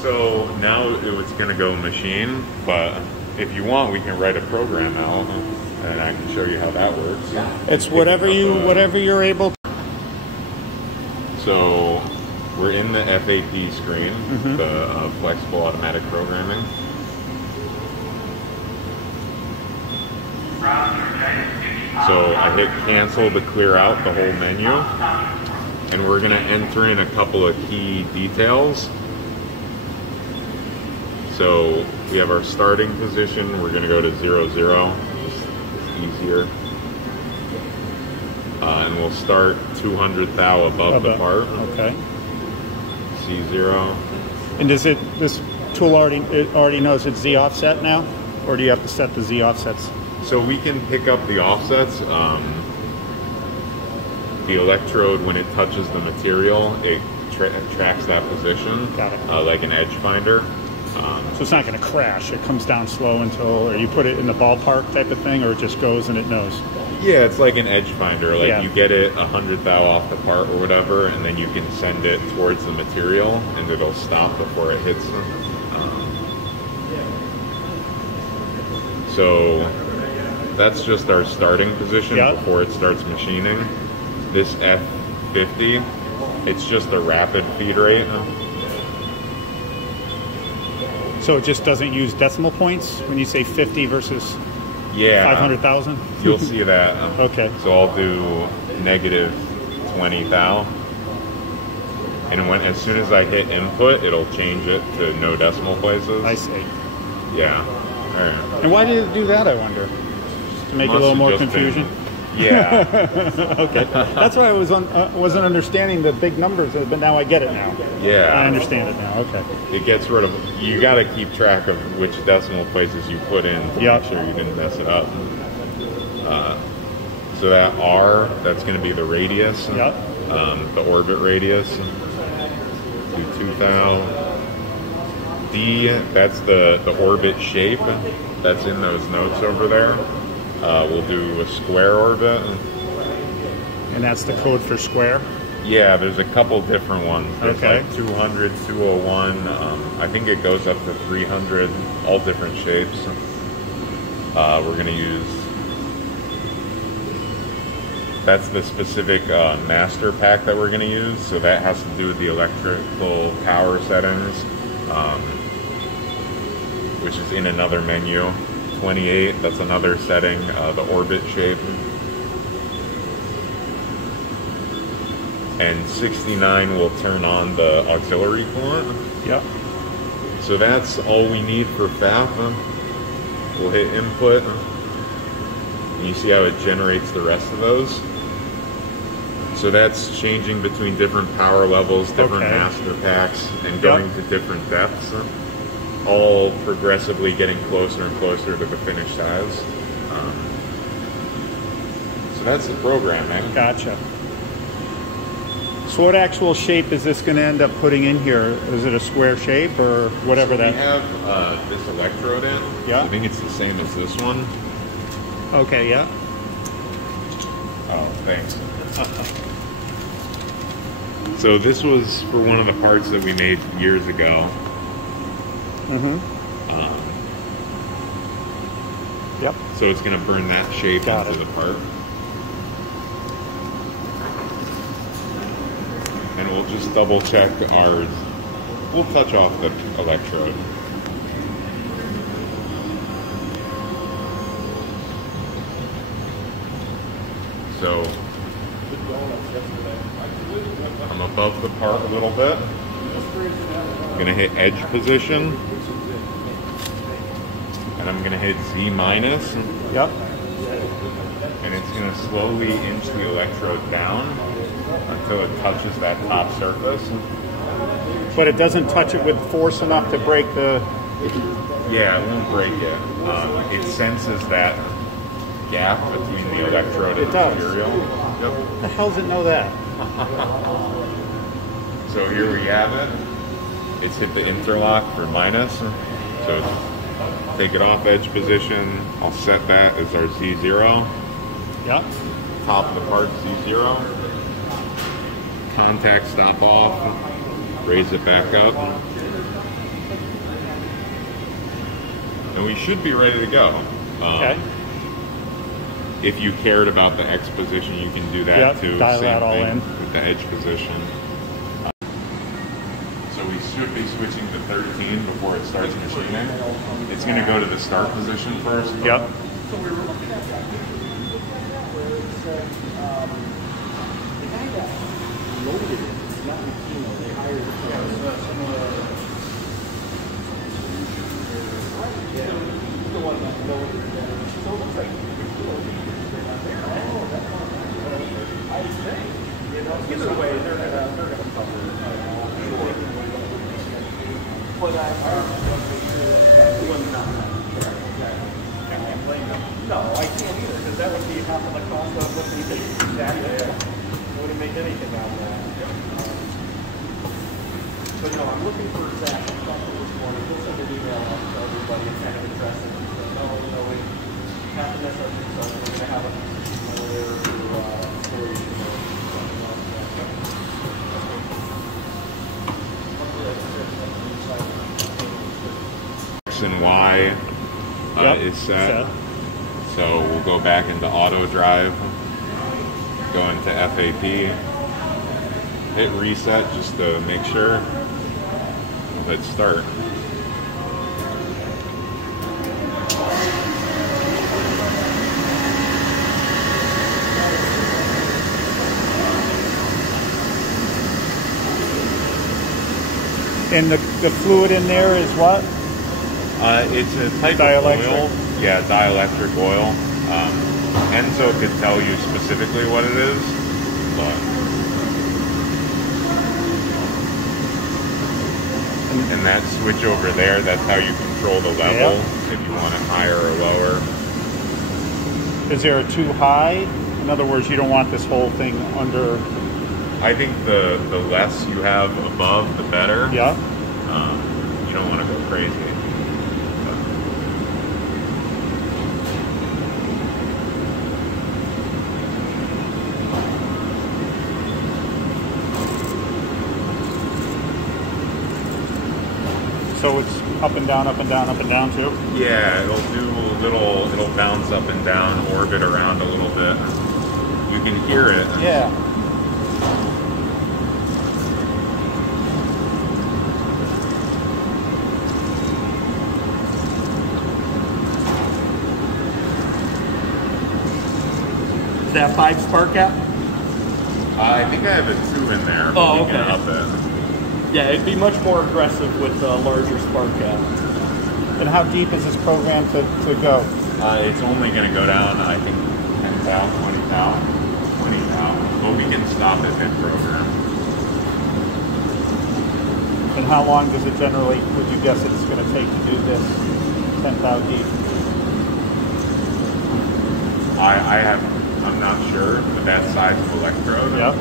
So now it's going to go machine, but if you want, we can write a program out, and I can show you how that works. It's whatever you're able to. So we're in the FAP screen, the flexible automatic programming. So I hit cancel to clear out the whole menu, and we're going to enter in a couple of key details. So we have our starting position. We're going to go to 0, 0. It's easier. And we'll start 200 thou above the part. Okay. C0. And does this tool already knows it's Z offset now, or do you have to set the Z offsets? So we can pick up the offsets. The electrode, when it touches the material, it tracks that position. Got it. Like an edge finder. So it's not going to crash. It comes down slow until, or you put it in the ballpark type of thing, or it just goes and it knows. Yeah, it's like an edge finder. Like you get it 100 thou off the part or whatever, and then you can send it towards the material, and it'll stop before it hits them. So that's just our starting position before it starts machining. This F50, it's just a rapid feed rate. So it just doesn't use decimal points when you say 50 versus 500,000? You'll see that. Okay. So I'll do negative 20 thou. And as soon as I hit input, it'll change it to no decimal places. I see. Yeah. All right. And why did it do that, I wonder? Just to make a little more confusion? Yeah. Okay. That's why I wasn't understanding the big numbers, but now I get it now. Yeah. I understand it now. Okay. It gets rid of, you got to keep track of which decimal places you put in to make sure you didn't mess it up. So that R, that's going to be the radius. The orbit radius. Do 2 thou. D, that's the orbit shape. That's in those notes over there. We'll do a square orbit. And that's the code for square? Yeah, there's a couple different ones. There's like 200, 201. I think it goes up to 300, all different shapes. We're going to use, that's the specific master pack that we're going to use. So that has to do with the electrical power settings, which is in another menu. 28, that's another setting, the orbit shape. And 69 will turn on the auxiliary coolant. Yep. So that's all we need for FAP. We'll hit input. And you see how it generates the rest of those. So that's changing between different power levels, different master packs, and going to different depths. All progressively getting closer and closer to the finished size. So that's the programming. Gotcha. So what actual shape is this going to end up putting in here? Is it a square shape or whatever that? We have this electrode in. Yeah. I think it's the same as this one. Okay, yeah. Oh, thanks. So this was for one of the parts that we made years ago. Yep. So it's going to burn that shape into the part. And we'll just double check ours. We'll touch off the electrode. So I'm above the part a little bit. I'm going to hit edge position. And I'm going to hit Z minus. Yep. And it's going to slowly inch the electrode down until it touches that top surface. But it doesn't touch it with force enough to break the... Yeah, it won't break it. It senses that gap between the electrode and the material. Yep. The hell does it know that? So here we have it. It's hit the interlock for minus. So take it off edge position. I'll set that as our Z0. Yep. Top of the part Z0. Contact stop off. Raise it back up. and we should be ready to go. Okay. If you cared about the X position, you can do that Yep, too. dial Same that all thing in. with the edge position. So we should be switching to 13 before it starts machining. It's going to go to the start position first. Yep. So we were looking at that picture, we looked at that where it said, the guy that loaded it, not the team, they hired some yeah, the one that loaded it. So it looks like I think, you know, either way, they're gonna cover it. But I make sure that one's not. No, I can't either, because that would be half of the cost of what we did. Exactly. I wouldn't make anything out of that. But no, I'm looking for Zach. I'm talking this morning. We'll send an email out to everybody and kind of address it. No, you know, we have to mess up things, so we're going to have a lawyer for you. X and Y is set. So we'll go back into auto drive, go into FAP, hit reset just to make sure. We'll hit start. And the fluid in there is what? It's a type Dielectric? of oil. Yeah, dielectric oil. Enzo could tell you specifically what it is, but and that switch over there, that's how you control the level, if you want it higher or lower. Is there a too high? In other words, you don't want this whole thing under. I think the less you have above, the better. Yeah. You don't want to go crazy. So it's up and down, up and down, up and down too? Yeah, it'll bounce up and down, orbit around a little bit. You can hear it. Yeah. Is that 5 spark gap? I think I have a 2 in there. Oh, You can okay. up it. Yeah, it'd be much more aggressive with a larger spark gap. And how deep is this program to go? It's only going to go down, I think, 10 thou, 20 thou, 20 thou. But we can stop it mid-program. And how long does it generally, would you guess it's going to take to do this 10,000 deep? I'm not sure, but that size of electrode. Yep.